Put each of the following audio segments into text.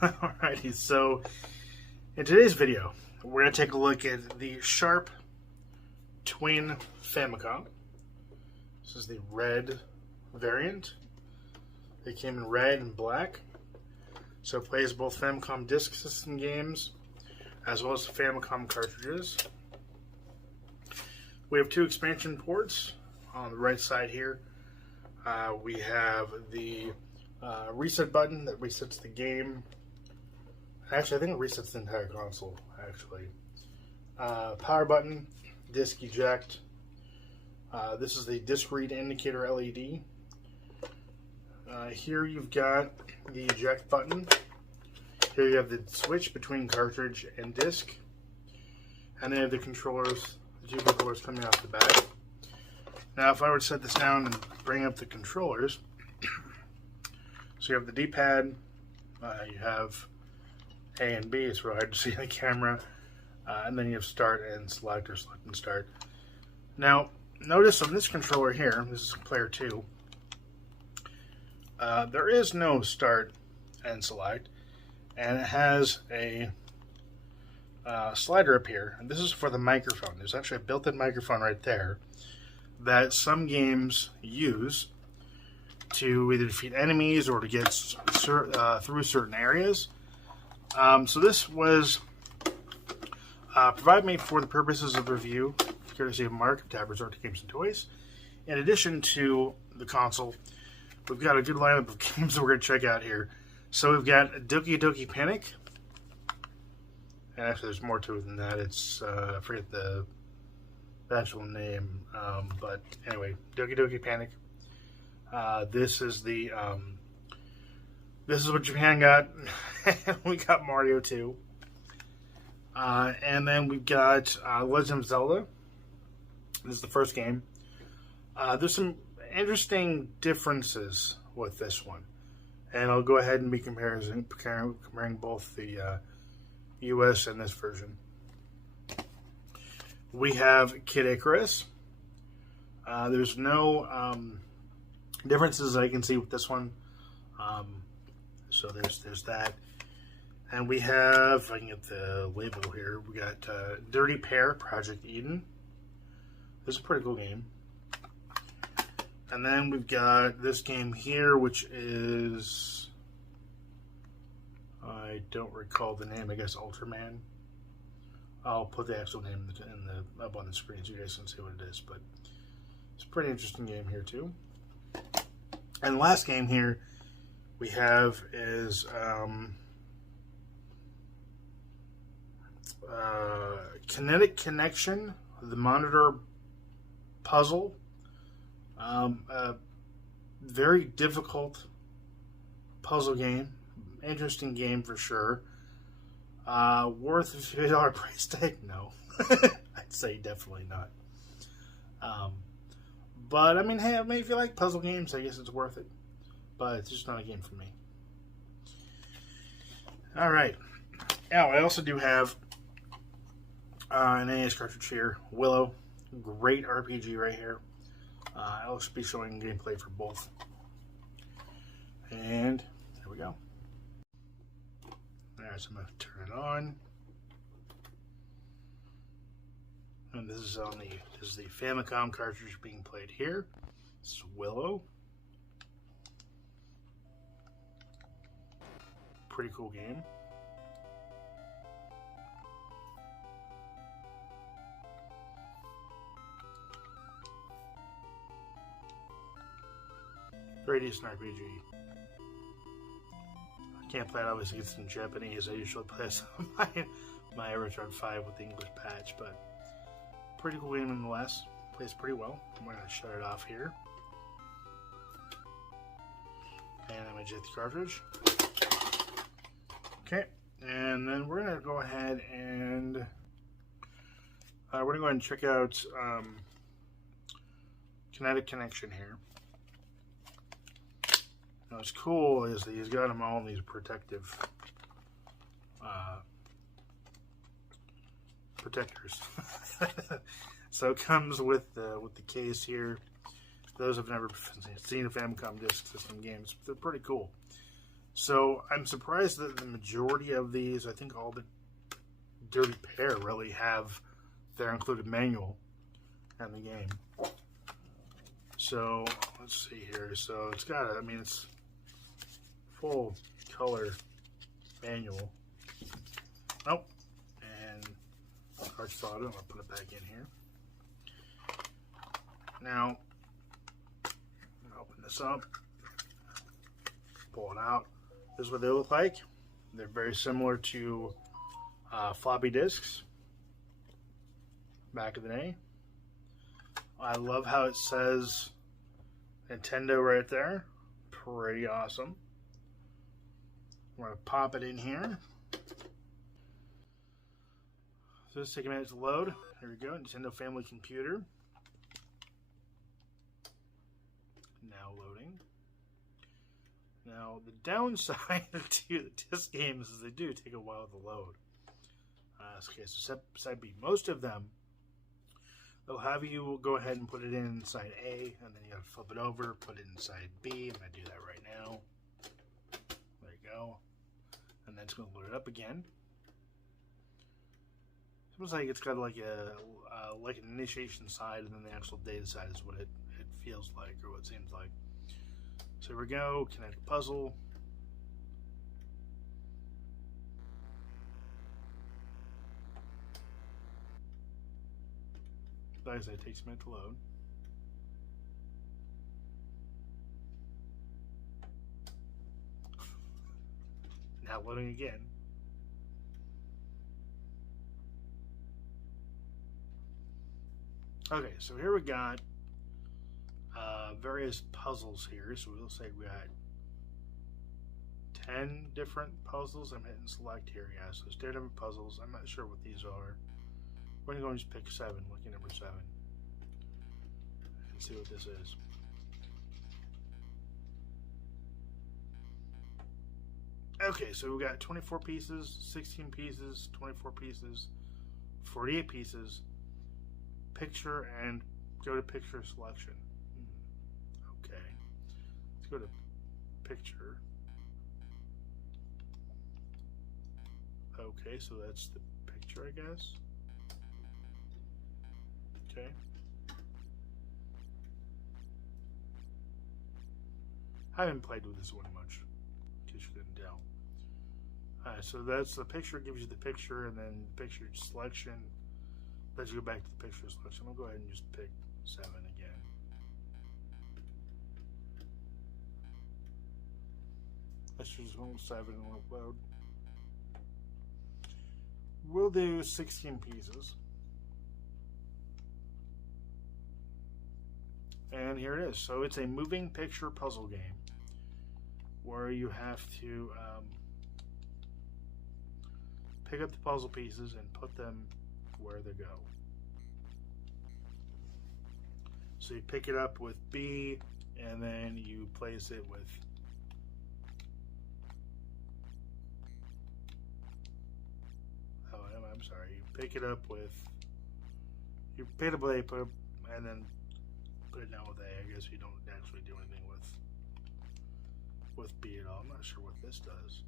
Alrighty, so in today's video, we're going to take a look at the Sharp TWIN Famicom. This is the red variant. They came in red and black, so it plays both Famicom Disk System games as well as the Famicom cartridges. We have two expansion ports on the right side here. We have the reset button that resets the game. Actually, I think it resets the entire console, actually. Power button, disk eject. This is the disk read indicator LED. Here you've got the eject button. Here you have the switch between cartridge and disk. And then you have the controllers, the two controllers coming off the back. Now, if I were to set this down and bring up the controllers, so you have the D-pad, you have A and B, it's really hard to see in the camera, and then you have start and select, or select and start. Now, notice on this controller here, this is player 2, there is no start and select, and it has a slider up here, and this is for the microphone. There's actually a built-in microphone right there that some games use to either defeat enemies or to get through certain areas. So this was provided me for the purposes of review, courtesy of Mark of Tab Resort to Games and Toys. In addition to the console, we've got a good lineup of games that we're going to check out here. So we've got Doki Panic, and actually there's more to it than that. It's I forget the actual name, but anyway, Doki Panic. This is what Japan got. We got Mario 2. And then we've got Legend of Zelda. This is the first game. There's some interesting differences with this one. And I'll go ahead and be comparing both the US and this version. We have Kid Icarus. There's no differences I can see with this one. So there's that. And we have, if I can get the label here, we got Dirty Pair, Project Eden. This is a pretty cool game. And then we've got this game here, which is, I don't recall the name, I guess Ultraman. I'll put the actual name up on the screen so you guys can see what it is, but it's a pretty interesting game here too. And the last game here we have is Kinetic Connection, the Monitor Puzzle. A very difficult puzzle game. Interesting game for sure. Worth a $50 price tag? No. I'd say definitely not. But I mean, hey, I mean, if you like puzzle games, I guess it's worth it. But it's just not a game for me. Alright. Now, I also do have an NES cartridge here. Willow Great Rpg right here. I'll be showing gameplay for both. And there we go. Alright, so I'm going to turn it on. And this is the Famicom cartridge being played here. This is Willow. Pretty cool game. Very decent RPG. I can't play it obviously, it's in Japanese. I usually play this on my Avatar 5 with the English patch, but pretty cool game nonetheless. Plays pretty well. I'm going to shut it off here. And I'm going to eject the cartridge. Okay, and then we're going to go ahead and we're going to go ahead and check out Kinetic Connection here. Now, what's cool is that he's got them all in these protective protectors. So it comes with the case here. For those who've never seen a Famicom Disk System games, they're pretty cool. So I'm surprised that the majority of these, I think all the Dirty Pair really have their included manual and the game. So let's see here. So it's got, I mean, it's full color manual. Oh, and card solder. I'll put it back in here. Now, open this up, pull it out. This is what they look like. They're very similar to floppy disks back in the day. I love how it says Nintendo right there. Pretty awesome. I'm going to pop it in here. So this take a minute to load. Here we go, Nintendo Family Computer. Now loading. Now the downside to the disc games is they do take a while to load. Okay, so side B. Most of them, they'll have you go ahead and put it in inside A, and then you gotta flip it over, put it inside B. I'm gonna do that right now. There you go. And then it's gonna load it up again. It looks like it's got like an initiation side, and then the actual data side is what it feels like, or what it seems like. So here we go, Kinetic Puzzle. Like I said, it takes a minute to load. Now loading again. Okay, so here we got various puzzles here. So it looks like we got 10 different puzzles. I'm hitting select here. Yeah, so it's 10 different puzzles. I'm not sure what these are. We're going to go and just pick 7. Lucky number 7. And see what this is. Okay, so we got 24 pieces, 16 pieces, 24 pieces, 48 pieces, picture, and go to picture selection. Okay, let's go to picture. Okay, so that's the picture, I guess. Okay. I haven't played with this one much, in case you couldn't tell. Alright, so that's the picture, gives you the picture, and then picture selection. Let's go back to the picture selection. I'll go ahead and just pick 7 again. Let's just go 7 and upload. We'll do 16 pieces. And here it is. So it's a moving picture puzzle game where you have to pick up the puzzle pieces and put them where they go. So you pick it up with B, and then you place it with I'm sorry. You pick it up with you pick it up with A, put it, and then put it down with A. I guess you don't actually do anything with B at all. I'm not sure what this does.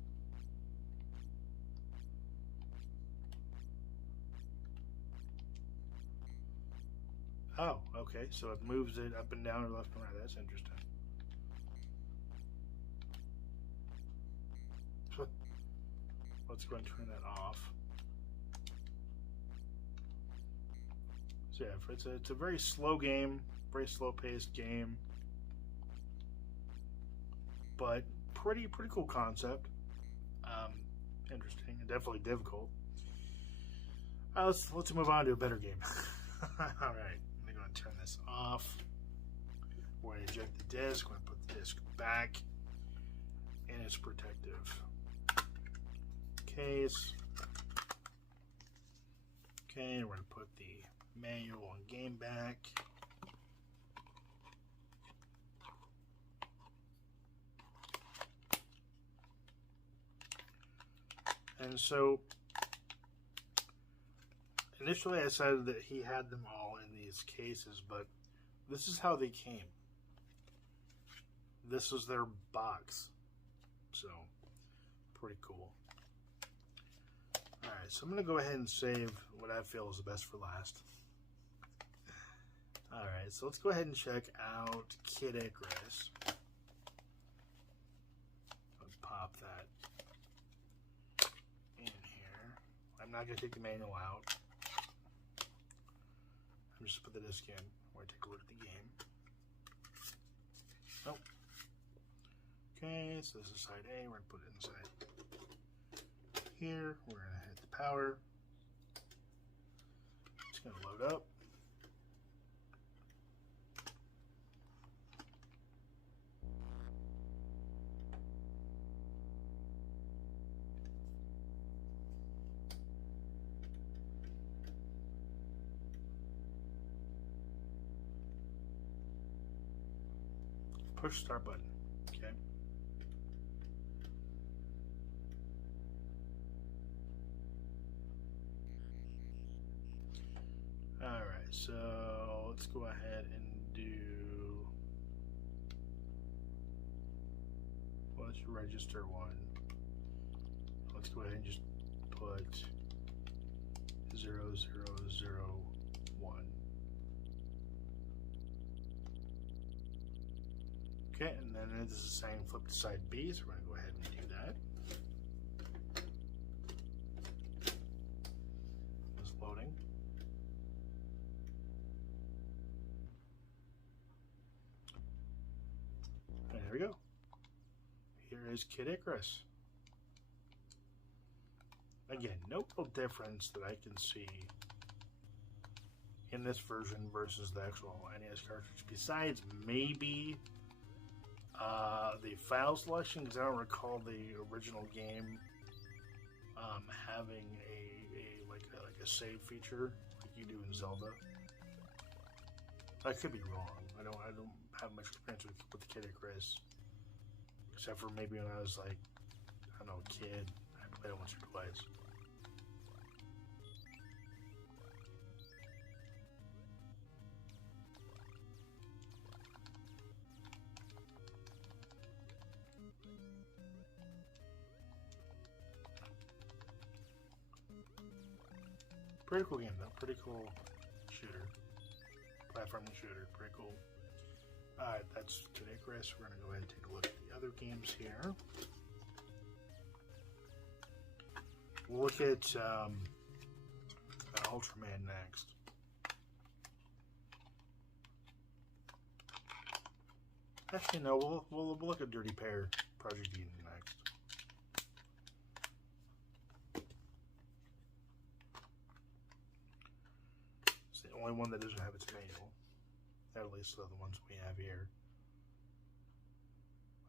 Oh, okay. So it moves it up and down or left and right. That's interesting. Let's go and turn that off. So yeah, it's a very slow game, very slow-paced game, but pretty cool concept. Interesting and definitely difficult. Let's move on to a better game. All right, I'm going to turn this off. We're going to eject the disc. We're going to put the disc back in its protective case. Okay, we're going to put the manual and game back. And so Initially, I said that he had them all in these cases, but this is how they came. This was their box. So, pretty cool. Alright, so I'm going to go ahead and save what I feel is the best for last. Alright, so let's go ahead and check out Kid Aggress. Let's pop that in here. I'm not going to take the manual out. I'm just going to put the disc in. We're going to take a look at the game. Oh. Okay, so this is side A. We're going to put it inside here. We're going to hit the power. It's going to load up. Push start button. Okay. Alright, so let's go ahead and do, let's register one. Let's go ahead and just put 0001. Okay, and then this is saying flip to side B, so we're going to go ahead and do that. It's loading. And there we go. Here is Kid Icarus. Again, no real difference that I can see in this version versus the actual NES cartridge, besides maybe the file selection, because I don't recall the original game having like a save feature like you do in Zelda. I could be wrong. I don't have much experience with the Kid Aggress, except for maybe when I was like, I don't know, a kid. I played it once or twice. Pretty cool game though, pretty cool shooter. Platforming shooter, pretty cool. Alright, that's Kid Aggress. We're going to go ahead and take a look at the other games here. We'll look at Ultraman next. Actually, no, we'll look at Dirty Pair Project Eden next. It's the only one that doesn't have its manual. At least the other ones we have here.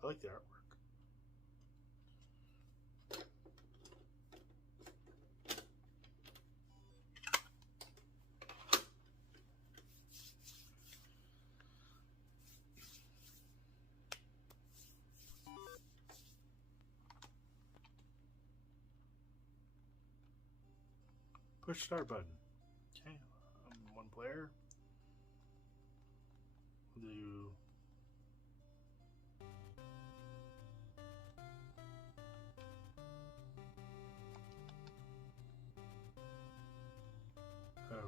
I like the artwork. Push start button. Okay, one player. We'll do okay.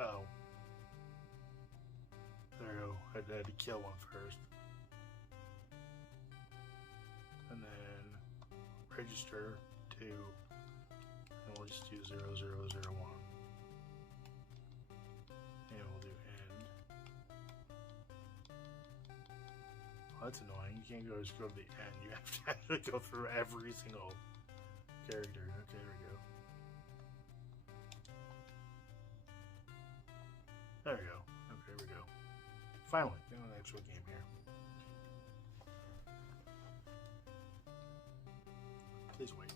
Oh. There we go. I had to kill one first. And then register 2, and we'll just do 0001. And we'll do end. Well, that's annoying. You can't just go to the end. You have to actually go through every single character. Okay, there we go. There we go. Okay, there we go. Finally, getting an actual game here. Please wait.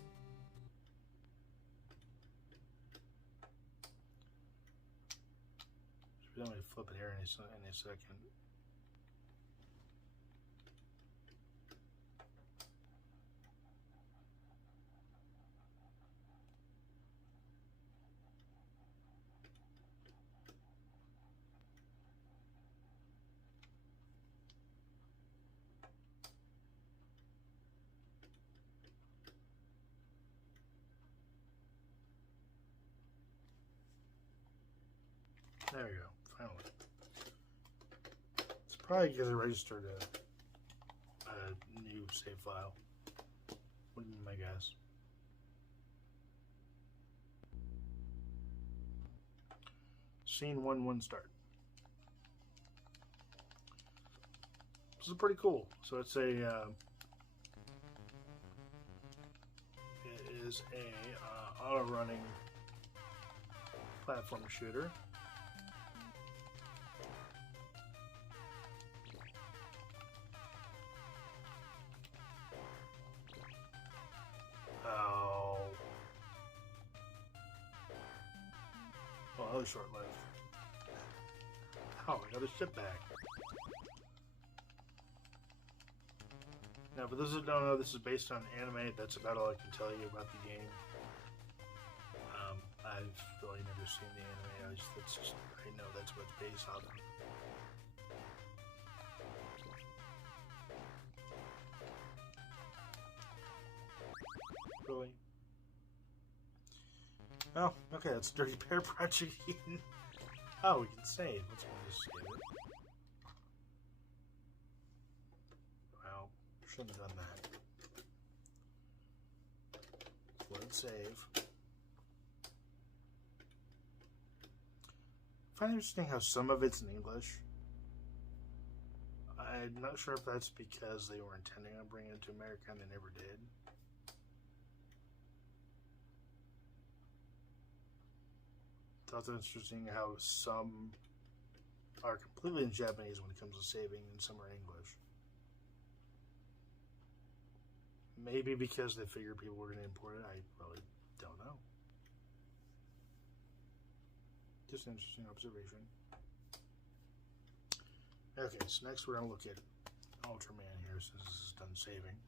We don't need to flip it here in a second. There we go. Finally. It's probably because I registered a new save file. Would be my guess. Scene 1 start. This is pretty cool. So it's a it is a auto-running platform shooter. Oh. Oh, that was short-lived. Oh, I got a ship back. Now, for those who don't know, this is based on anime. That's about all I can tell you about the game. I've really never seen the anime. I know that's what it's based on. Really? Oh, okay, that's Dirty Bear Project. Oh, we can save. Let's just save it. Well, shouldn't have done that. Let's let it save. I find it interesting how some of it's in English. I'm not sure if that's because they were intending on bringing it to America and they never did. Thought that interesting how some are completely in Japanese when it comes to saving and some are English. Maybe because they figured people were going to import it. I really don't know. Just an interesting observation. Okay, so next we're going to look at Ultraman here since this is done saving.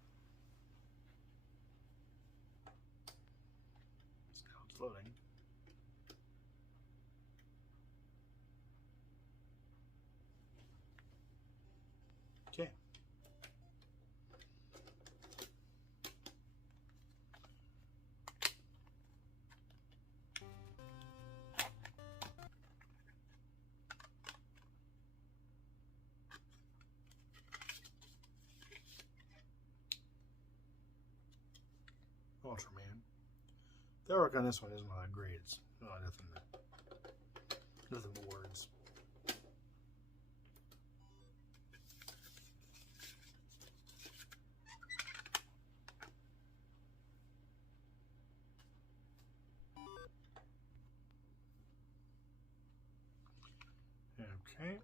So now it's loading. Okay. Ultraman. The artwork on this one isn't all that great. It's really nothing but words. Okay.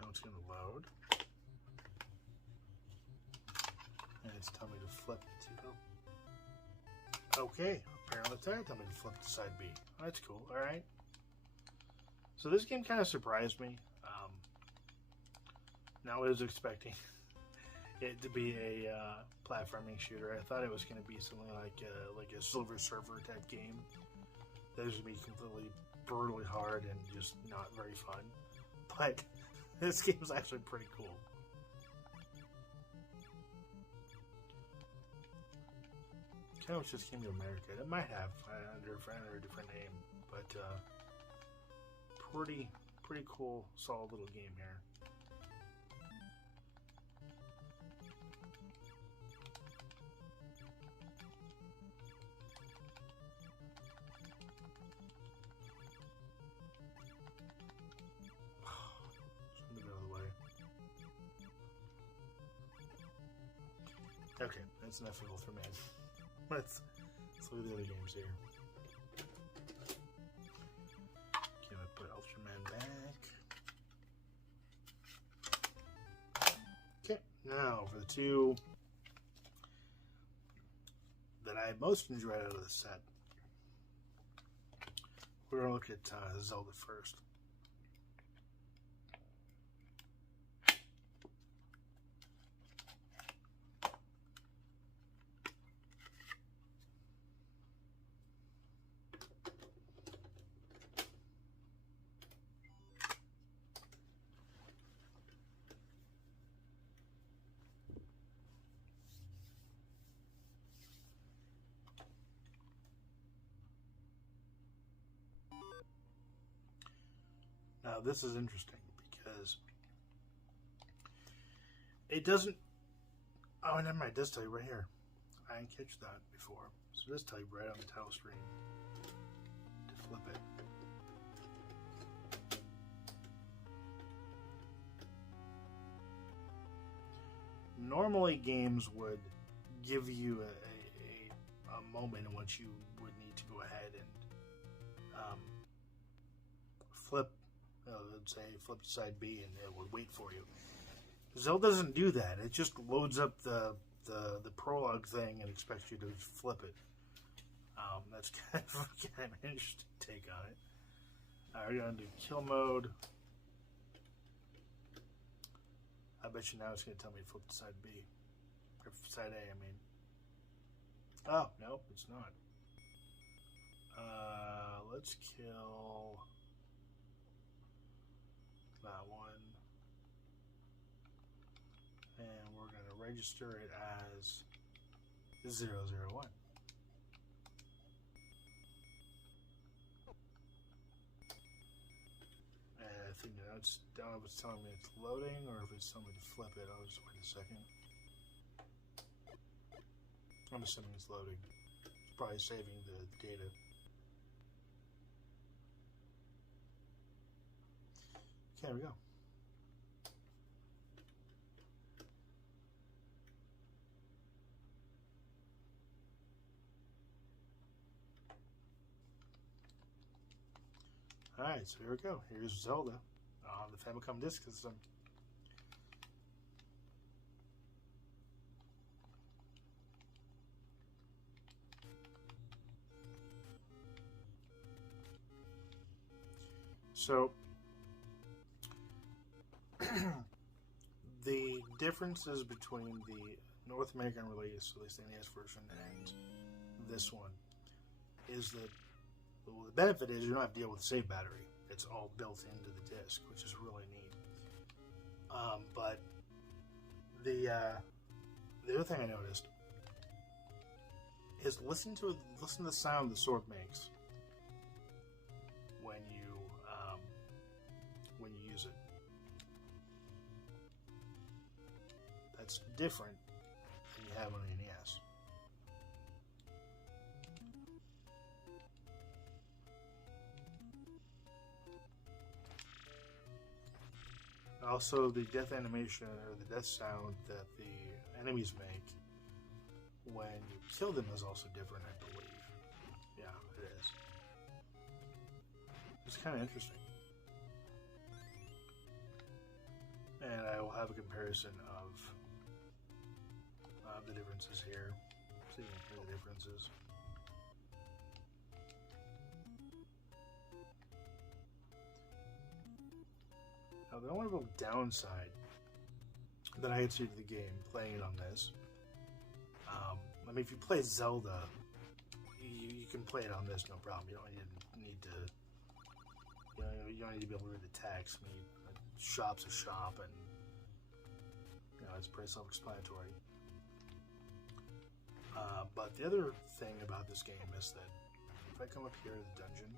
Now it's going to load. And it's telling me to flip to. Okay, apparently it's telling me to flip to side B. Oh, that's cool. Alright. So this game kind of surprised me. Now I was expecting it to be a platforming shooter. I thought it was going to be something like a Silver Surfer type game. That was going to be completely brutally hard and just not very fun. But this game is actually pretty cool. Kind of wish this came to America. It might have under a different name, but pretty cool, solid little game here. Okay, that's enough of Ultraman. Let's look at the other games here. Okay, I'm gonna put Ultraman back. Okay, now for the two that I most enjoyed out of the set, we're gonna look at Zelda first. Now this is interesting because it doesn't. Oh, never mind. It does tell you right here. I didn't catch that before. So it does tell you right on the title screen to flip it. Normally, games would give you a moment in which you would need to go ahead and flip, let's say, flip to side B, and it would wait for you. Zelda doesn't do that. It just loads up the prologue thing and expects you to flip it. That's kind of an interesting take on it. Alright, we're going to do kill mode. I bet you now it's going to tell me to flip to side B. Or side A, I mean. Oh, nope, it's not. Let's kill that one. And we're going to register it as 001. And I think I don't know if it's telling me it's loading or if it's telling me to flip it. I'll just wait a second. I'm assuming it's loading. It's probably saving the data. Okay, here we go. Alright, so here we go. Here's Zelda on the Famicom Disk System. So, the differences between the North American release, at least the NES version, and this one, is that well, the benefit is you don't have to deal with the save battery. It's all built into the disc, which is really neat. But the other thing I noticed is listen to the sound the sword makes when you use it. That's different than you have on the NES. Also, the death animation or the death sound that the enemies make when you kill them is also different, I believe. Yeah, it is. It's kind of interesting. And I will have a comparison of the differences here, so you can hear the differences. Now, the only real downside that I see to the game playing it on this, I mean, if you play Zelda, you can play it on this, no problem. You don't need to, you don't need to be able to read the text. I mean, a shop's a shop, and it's pretty self-explanatory. But the other thing about this game is that if I come up here to the dungeon,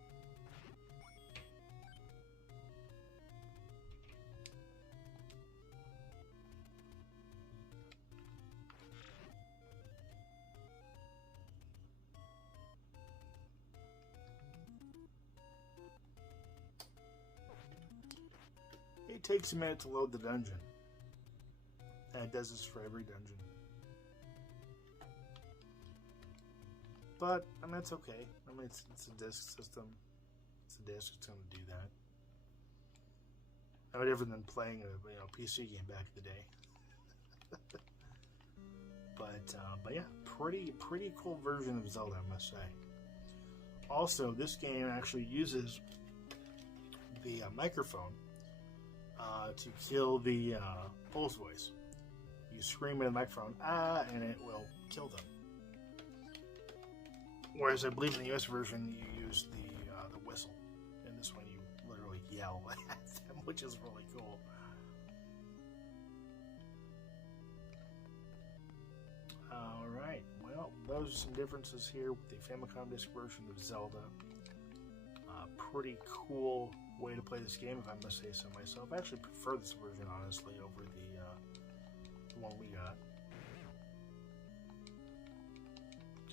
it takes a minute to load the dungeon, and it does this for every dungeon. But, I mean, it's okay. I mean, it's a disk system. It's a disk, it's going to do that. No different than playing a PC game back in the day. But yeah, pretty cool version of Zelda, I must say. Also, this game actually uses the microphone to kill the Pulse voice. You scream in the microphone, and it will kill them. Whereas I believe in the US version, you use the whistle. In this one, you literally yell at them, which is really cool. Alright, well, those are some differences here with the Famicom Disk version of Zelda. pretty cool way to play this game, if I must say so myself. I actually prefer this version, honestly, over the one we got.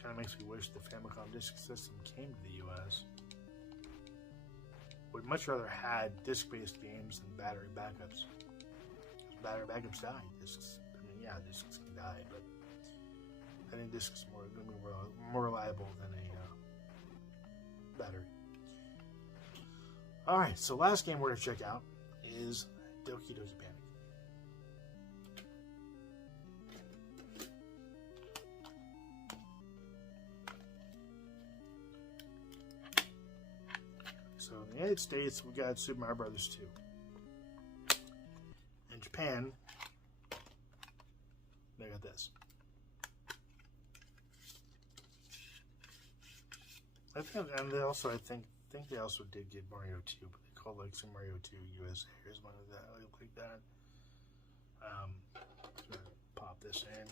Kind of makes me wish the Famicom Disk System came to the US. Would much rather had disc-based games than battery backups. Battery backups die. Discs, I mean, yeah, discs can die, but I think discs are going to be more reliable than a battery. Alright, so last game we're going to check out is Doki Panic. So in the United States, we got Super Mario Brothers 2. In Japan, they got this. I think, and they also, I think they also did get Mario 2, but they called like Super Mario 2 USA or something like that. Just gonna pop this in.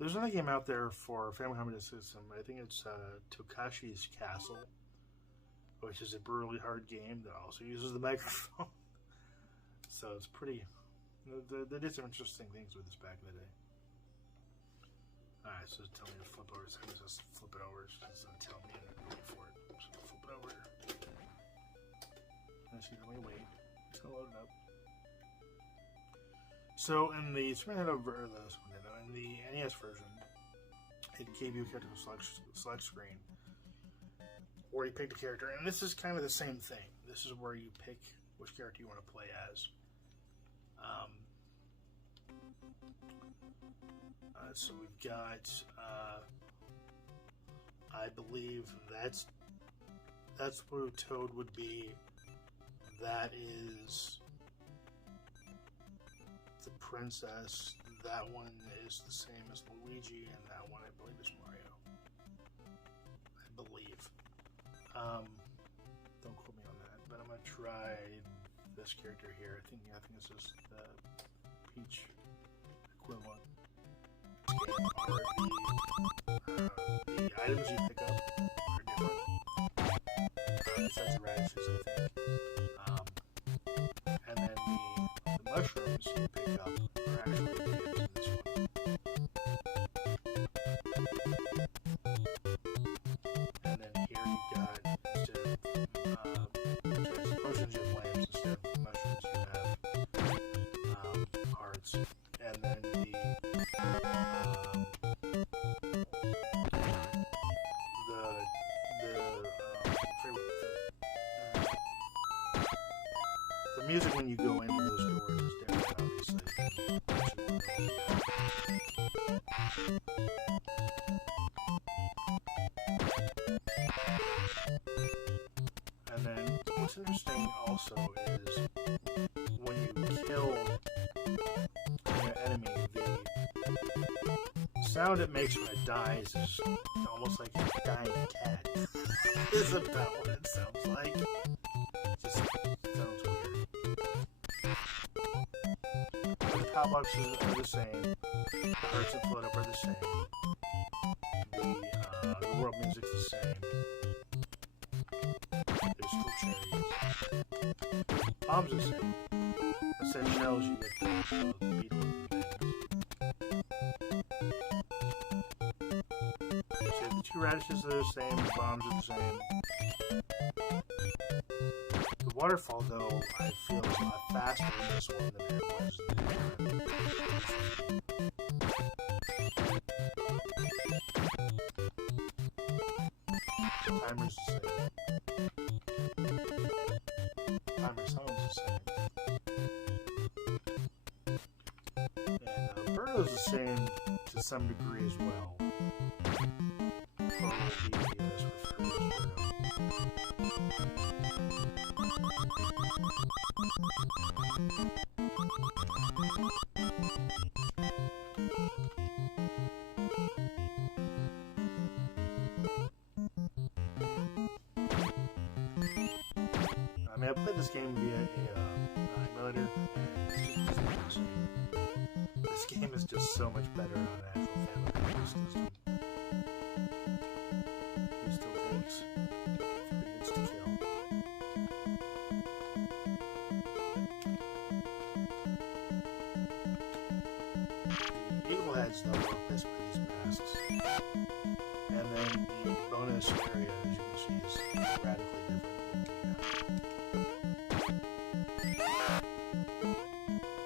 There's another game out there for Famicom Disk System. I think it's Tokashi's Castle, which is a brutally hard game that also uses the microphone. So it's pretty... They did some interesting things with this back in the day. Alright, so tell me to flip over. So I'm just flip it over. It's just going to tell me to wait for it. So flip it over. And she's going to wait. It's going to load it up. So in the Super Nintendo, in the NES version, it gave you a character select screen, where you picked a character, and this is kind of the same thing. This is where you pick which character you want to play as. So we've got, I believe that's where Toad would be. That is the princess. That one is the same as Luigi, and that one I believe is Mario. I believe. Don't quote me on that, but I'm gonna try this character here. I think this is the Peach equivalent. The items you pick up are different. Besides the radishes, I think. And then the mushrooms you pick up are actually items in this one. And then here you've got, instead of potions, you have lamps. Instead of mushrooms, you have hearts. And then the music when you go into those doors is different, obviously. And then what's interesting also is when you kill an enemy, the sound it makes when it dies is almost like a dying cat. Is about what it sounds like. It just sounds weird. The power boxes are the same. The hearts that float up are the same. The world music's the same. There's still cherries. Bombs the same. Instead of shells, you get the beetle things. So the two radishes are the same. The bombs are the same. The waterfall, though, I feel is a lot faster in this one than it was in the timer's the same. Timer sounds the same. And Birdo's the same to some degree as well. I mean, I played this game via a emulator, and it's just so much better on an actual Famicom Disk System. It still takes 3 hits to kill. The eagle heads, though, are replaced by these masks. And then the bonus area, as you can see, is radically different.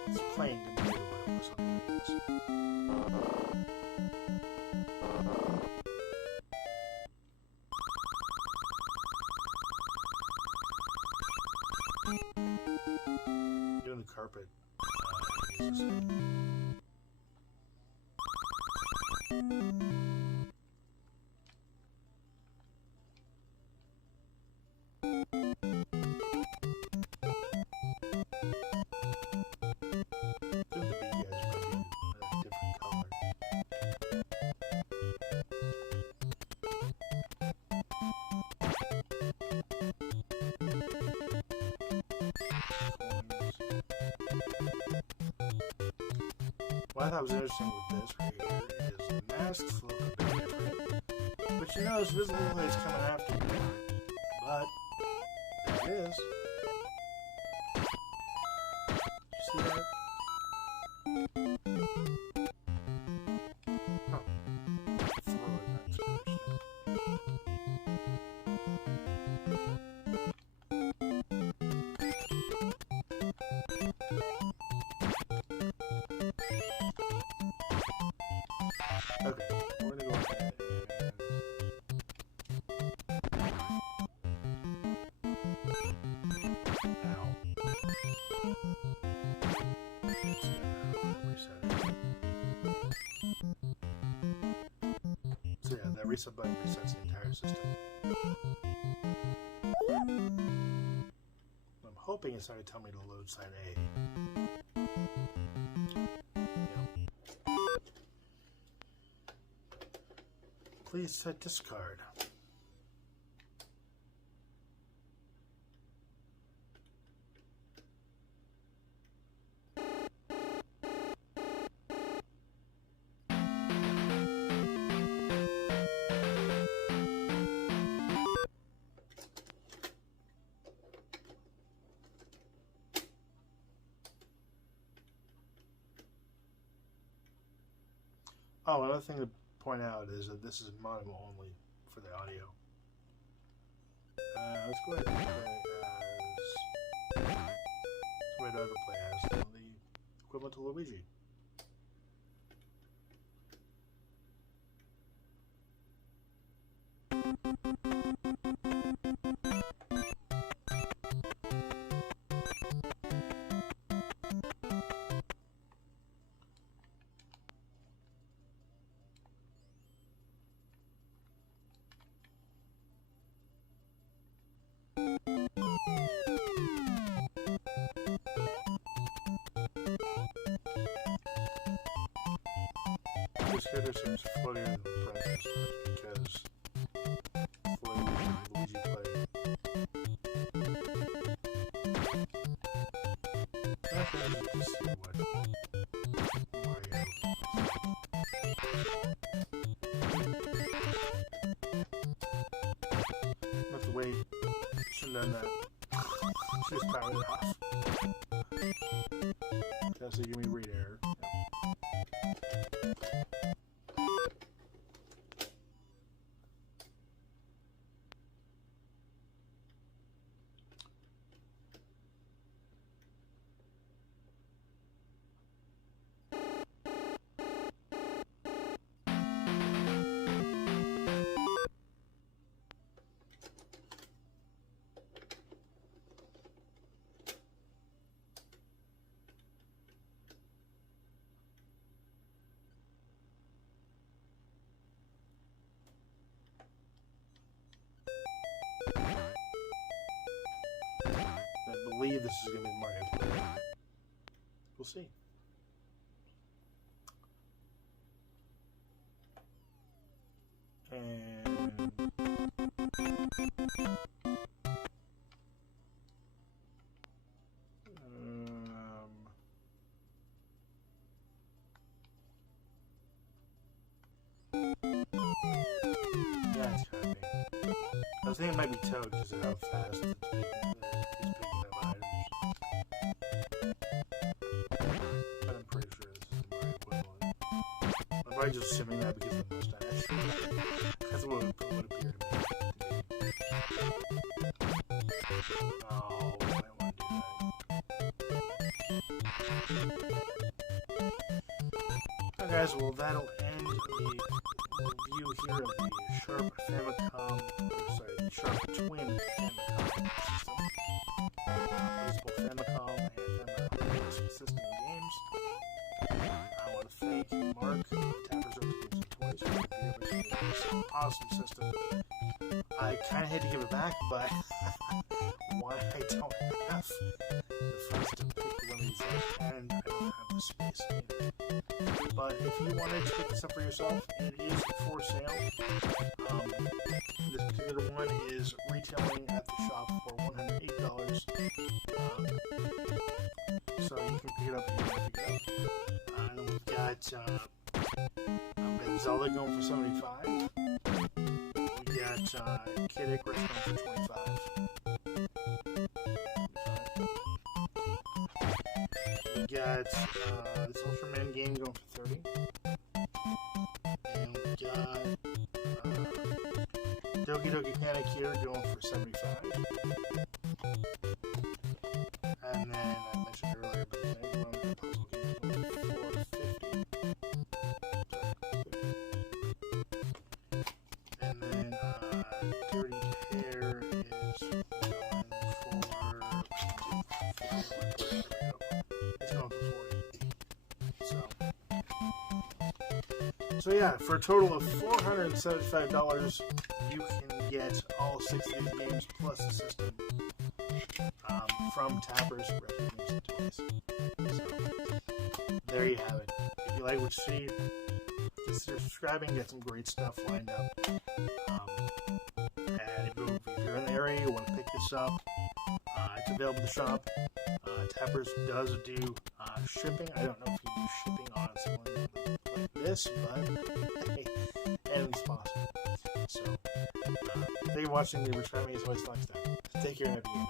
It's plain compared to what it was on the previous. Doing the carpet. What I thought was interesting with this right here is the masks look a bit different. But you know, this visible place coming after you. But there it is. You see that? Oh. Throw it, that's interesting. Okay, we're gonna go ahead and... Ow. Just gonna reset it. So yeah, that reset button resets the entire system. I'm hoping it's not going to tell me to load side A. Please set discard. Oh, another thing to point out is that this is mono only for the audio. Let's go ahead and play as... the equivalent to Luigi. This header seems floatier than the previous, because floating Luigi play. Actually, let's just see what Mario. Have to wait. Shouldn't have done that. Should just power it off. That's give me read error. I believe this is going to be Mario. We'll see. And think it might be Toad because of how fast he's picking up items. But I'm pretty sure this is the equivalent. I'm probably just assuming that because of the mustache. That's what it would appear to me. Oh, I might want to do that. Okay, guys, well, that'll end the review here of the Sharp Famicom, Sharp TWIN Famicom system. There's both Famicom and Famicom Disk System games. I want to thank Mark, Tappers Over Games and Toys, for this awesome system. I kind of hate to give it back, but why I don't have the funds to pick one of these up, and I don't have the space either. But if you wanted to pick this up for yourself, it is for sale. This particular one is retailing at the shop for $108. So you can pick it up if you want to pick it up. We've got Zelda going for $75. We got Kid Icarus going for $25. We got this Ultraman game going for $30. And we got Doki Panic here going for $75. And then I mentioned earlier, but the Kinetic Puzzle game going for $50. And then Dirty Hair is going for So yeah, for a total of $475, you can get all 6 of these games plus the system from Tappers Retro Games and Toys. So there you have it. If you like what you see, consider subscribing. Get some great stuff lined up. And if you're in the area, you want to pick this up, it's available at the shop. Tappers does do shipping. I don't know if you do shipping on something like this, but hey, anything's possible. So, thank you for watching. The Return Me is always next time. Take care and happy gaming.